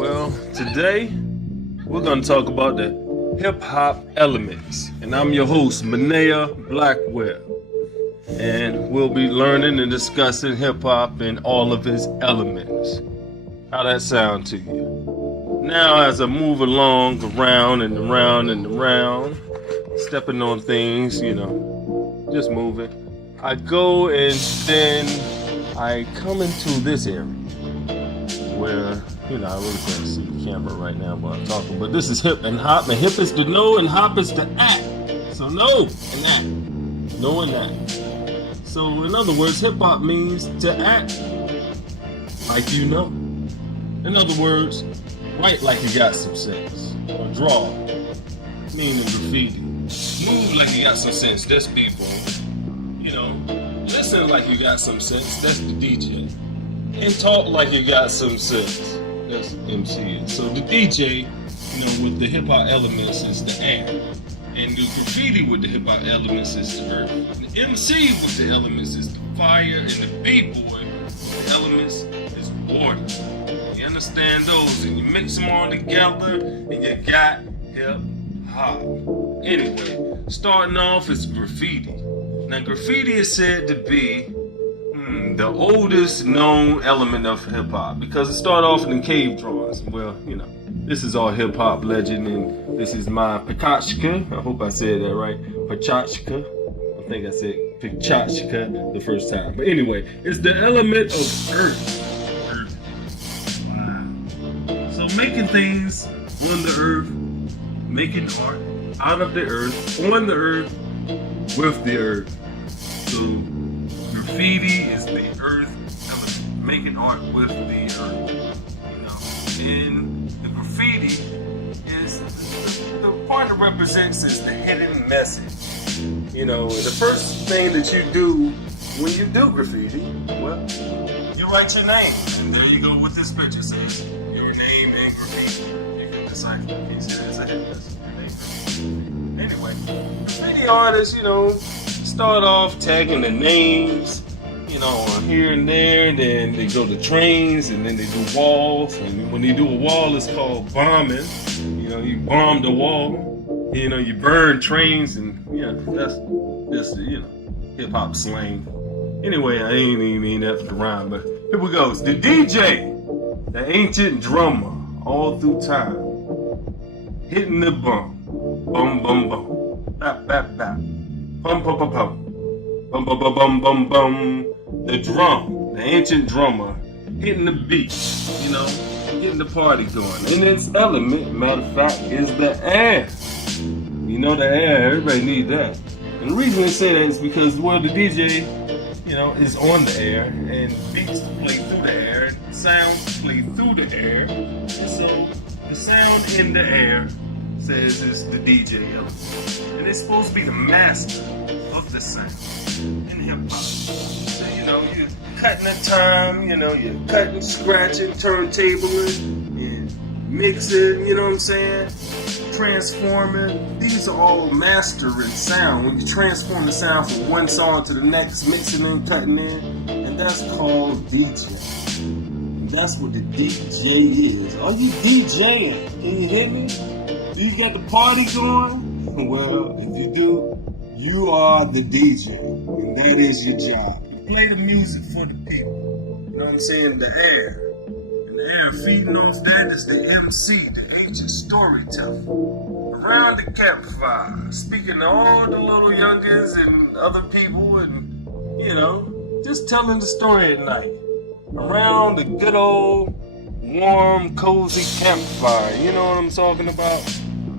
Well, today we're going to talk about the hip-hop elements. And I'm your host, Manea Blackwell. And we'll be learning and discussing hip-hop and all of its elements. How that sound to you? Now, as I move along, around and around and around, stepping on things, just moving, I go and then I come into this area where, I really can't see the camera right now while I'm talking, but this is hip and hop, and hip is to know and hop is to act. So know and act. Know and act. So in other words, hip hop means to act like you know. In other words, write like you got some sense. Or draw, meaning graffiti. Move like you got some sense, that's people. Listen like you got some sense, that's the DJ. And talk like you got some sense, that's MC. So the DJ, with the hip hop elements is the air. And the graffiti with the hip hop elements is the earth. And the MC with the elements is the fire. And the B-boy with the elements is water. You understand those, and you mix them all together, and you got hip hop. Anyway, starting off is graffiti. Now, graffiti is said to be the oldest known element of hip hop because it started off in the cave drawings. Well, this is all hip hop legend, and this is my Pecha Kucha. I hope I said that right. Pecha Kucha. I think I said Pecha Kucha the first time. But anyway, it's the element of earth. Wow. So making things on the earth, making art out of the earth, on the earth, with the earth. So graffiti is the earth element, making art with the earth. And the graffiti is the part that represents is the hidden message. The first thing that you do when you do graffiti, well, you write your name, and there you go. What this picture says, your name and graffiti. You can decipher the piece. It's a hidden message. Anyway, graffiti artists, start off tagging the names, here and there, and then they go to trains, and then they do walls. And when they do a wall, it's called bombing. You bomb the wall. You burn trains, and that's hip hop slang. Anyway, I ain't even mean that for the rhyme, but here we go. It's the DJ, the ancient drummer, all through time, hitting the bum, bum bum bum, bap bap bap. Bum bum bum bum, bum bum bum bum bum bum. The drum, the ancient drummer, hitting the beat, getting the party going. And its element, matter of fact, is the air. The air, everybody needs that. And the reason they say that is because, the DJ, is on the air, and beats play through the air, and sounds play through the air. And so the sound in the air says it's the DJ element. And it's supposed to be the master of the sound in hip hop. So, you're cutting the time, you're cutting, scratching, turntabling, and mixing, transforming. These are all mastering sound. When you transform the sound from one song to the next, mixing in, cutting in, and that's called DJ. And that's what the DJ is. Are you DJing? Can you hear me? You got the party going? Well, if you do, you are the DJ, and that is your job. You play the music for the people. You know what I'm saying? The air. And the air feeding off that is the MC, the ancient storyteller. Around the campfire, speaking to all the little youngins and other people, and, just telling the story at night. Around the good old, warm, cozy campfire. You know what I'm talking about?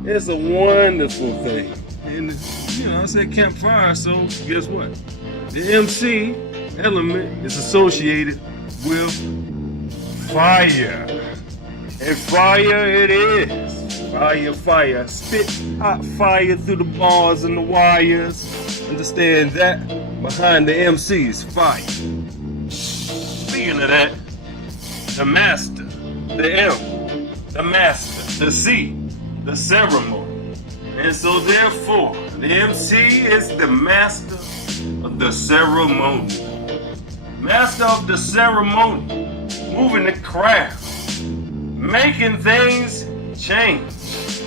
It's a wonderful thing. And, I said campfire, so guess what? The MC element is associated with fire. And fire it is. Fire, fire. Spit hot fire through the bars and the wires. Understand that? Behind the MC is fire. Speaking of that, the master, the M, the master, the C, the ceremony. And so therefore, the MC is the master of the ceremony. Master of the ceremony, moving the crowd, making things change.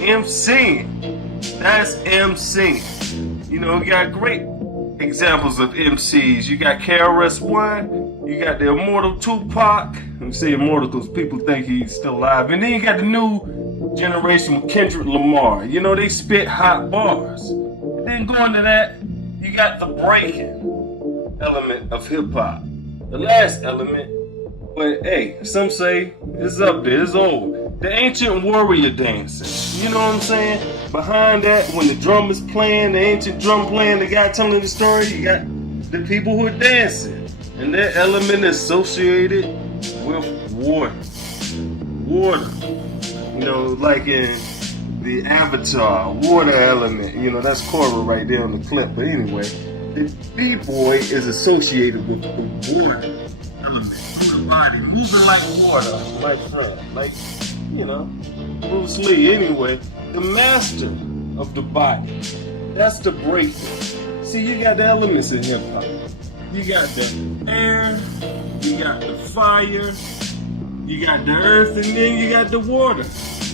MCing. That's MCing. You know, you got great examples of MCs. You got KRS-One, you got the immortal Tupac. Let me say immortal because people think he's still alive. And then you got the new generation with Kendrick Lamar. You know, they spit hot bars. And then going to that, you got the breaking element of hip-hop. The last element, but hey, some say it's up there, it's old. The ancient warrior dancing. You know what I'm saying? Behind that, when the drum is playing, the ancient drum playing, the guy telling the story, you got the people who are dancing. And that element is associated with water. Water. You know, like in the Avatar, water element. You know, that's Korra right there on the clip. But anyway, the B-boy is associated with the water element. The body moving like water, my friend. Like, you know, Bruce Lee. Anyway, the master of the body. That's the breaker. See, you got the elements in hip hop. You got the air, you got the fire, you got the earth, and then you got the water.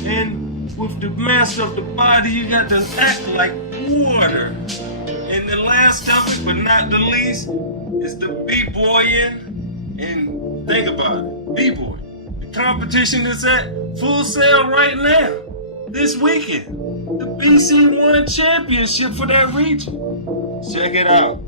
And with the master of the body, you got to act like water. And the last of it, but not the least, is the B-boying. And think about it, B-boy. The competition is at full sail right now, this weekend. The BC One Championship for that region. Check it out.